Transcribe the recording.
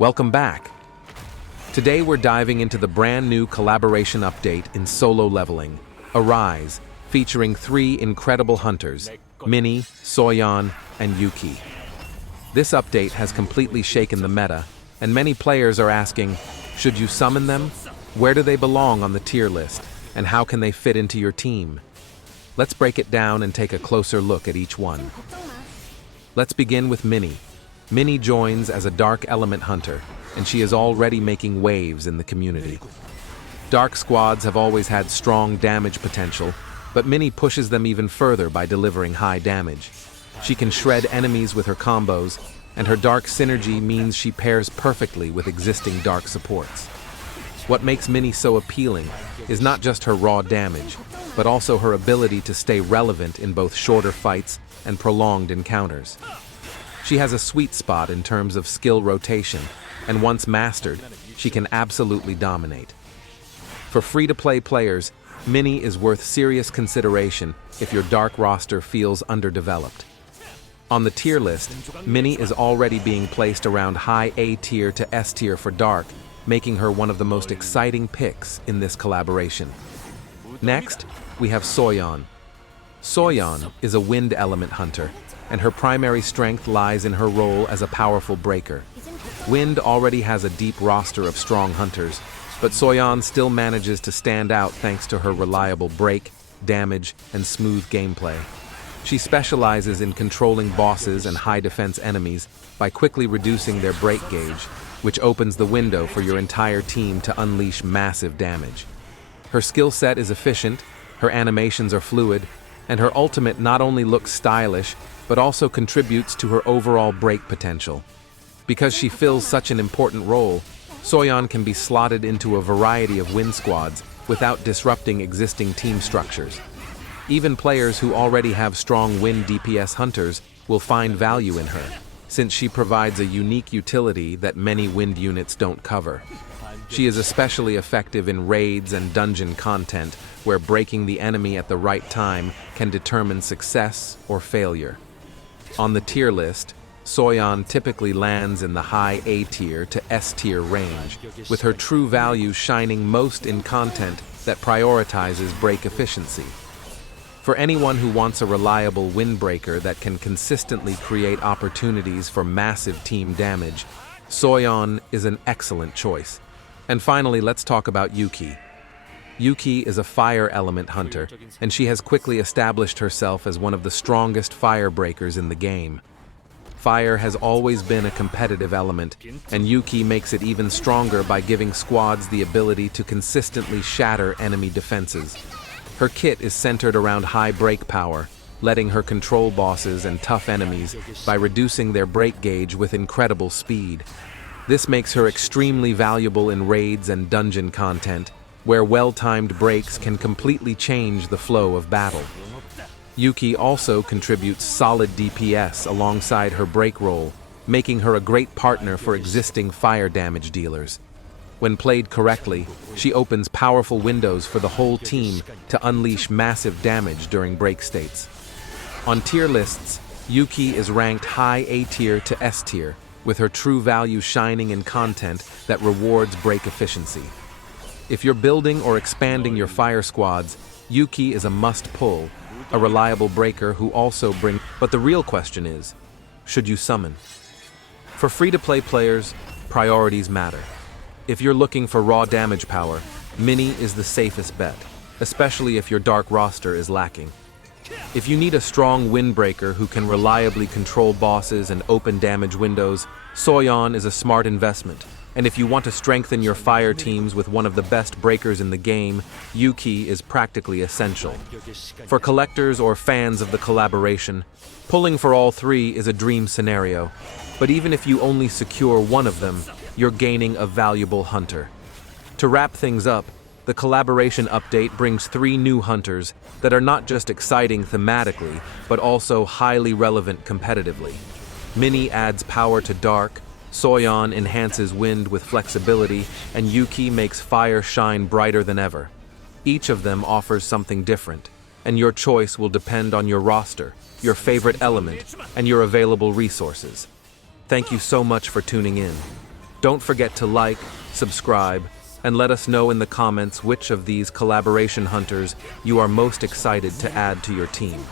Welcome back. Today we're diving into the brand new collaboration update in solo leveling, Arise, featuring 3 incredible hunters, Minnie, Soyeon, and Yuqi. This update has completely shaken the meta, and many players are asking, should you summon them? Where do they belong on the tier list, and how can they fit into your team? Let's break it down and take a closer look at each one. Let's begin with Minnie. Minnie joins as a Dark Element Hunter, and she is already making waves in the community. Dark squads have always had strong damage potential, but Minnie pushes them even further by delivering high damage. She can shred enemies with her combos, and her dark synergy means she pairs perfectly with existing dark supports. What makes Minnie so appealing is not just her raw damage, but also her ability to stay relevant in both shorter fights and prolonged encounters. She has a sweet spot in terms of skill rotation, and once mastered, she can absolutely dominate. For free-to-play players, Minnie is worth serious consideration if your dark roster feels underdeveloped. On the tier list, Minnie is already being placed around high A tier to S tier for dark, making her one of the most exciting picks in this collaboration. Next, we have Soyeon. Soyeon is a wind element hunter, and her primary strength lies in her role as a powerful breaker. Wind already has a deep roster of strong hunters, but Soyeon still manages to stand out thanks to her reliable break, damage, and smooth gameplay. She specializes in controlling bosses and high-defense enemies by quickly reducing their break gauge, which opens the window for your entire team to unleash massive damage. Her skill set is efficient, her animations are fluid, and her ultimate not only looks stylish, but also contributes to her overall break potential. Because she fills such an important role, Soyeon can be slotted into a variety of wind squads without disrupting existing team structures. Even players who already have strong wind DPS hunters will find value in her, since she provides a unique utility that many wind units don't cover. She is especially effective in raids and dungeon content, where breaking the enemy at the right time can determine success or failure. On the tier list, Soyeon typically lands in the high A tier to S tier range, with her true value shining most in content that prioritizes break efficiency. For anyone who wants a reliable windbreaker that can consistently create opportunities for massive team damage, Soyeon is an excellent choice. And finally, let's talk about Yuqi. Yuqi is a fire element hunter, and she has quickly established herself as one of the strongest fire breakers in the game. Fire has always been a competitive element, and Yuqi makes it even stronger by giving squads the ability to consistently shatter enemy defenses. Her kit is centered around high break power, letting her control bosses and tough enemies by reducing their break gauge with incredible speed. This makes her extremely valuable in raids and dungeon content, where well-timed breaks can completely change the flow of battle. Yuqi also contributes solid DPS alongside her break role, making her a great partner for existing fire damage dealers. When played correctly, she opens powerful windows for the whole team to unleash massive damage during break states. On tier lists, Yuqi is ranked high A tier to S tier, with her true value shining in content that rewards break efficiency. If you're building or expanding your fire squads, Yuqi is a must-pull, a reliable breaker who also brings... But the real question is, should you summon? For free-to-play players, priorities matter. If you're looking for raw damage power, Minnie is the safest bet, especially if your dark roster is lacking. If you need a strong windbreaker who can reliably control bosses and open damage windows, Soyeon is a smart investment. And if you want to strengthen your fire teams with one of the best breakers in the game, Yuqi is practically essential. For collectors or fans of the collaboration, pulling for all 3 is a dream scenario. But even if you only secure one of them, you're gaining a valuable hunter. To wrap things up, the collaboration update brings 3 new hunters that are not just exciting thematically, but also highly relevant competitively. Minnie adds power to dark, Soyeon enhances wind with flexibility, and Yuqi makes fire shine brighter than ever. Each of them offers something different, and your choice will depend on your roster, your favorite element, and your available resources. Thank you so much for tuning in. Don't forget to like, subscribe, and let us know in the comments which of these collaboration hunters you are most excited to add to your team.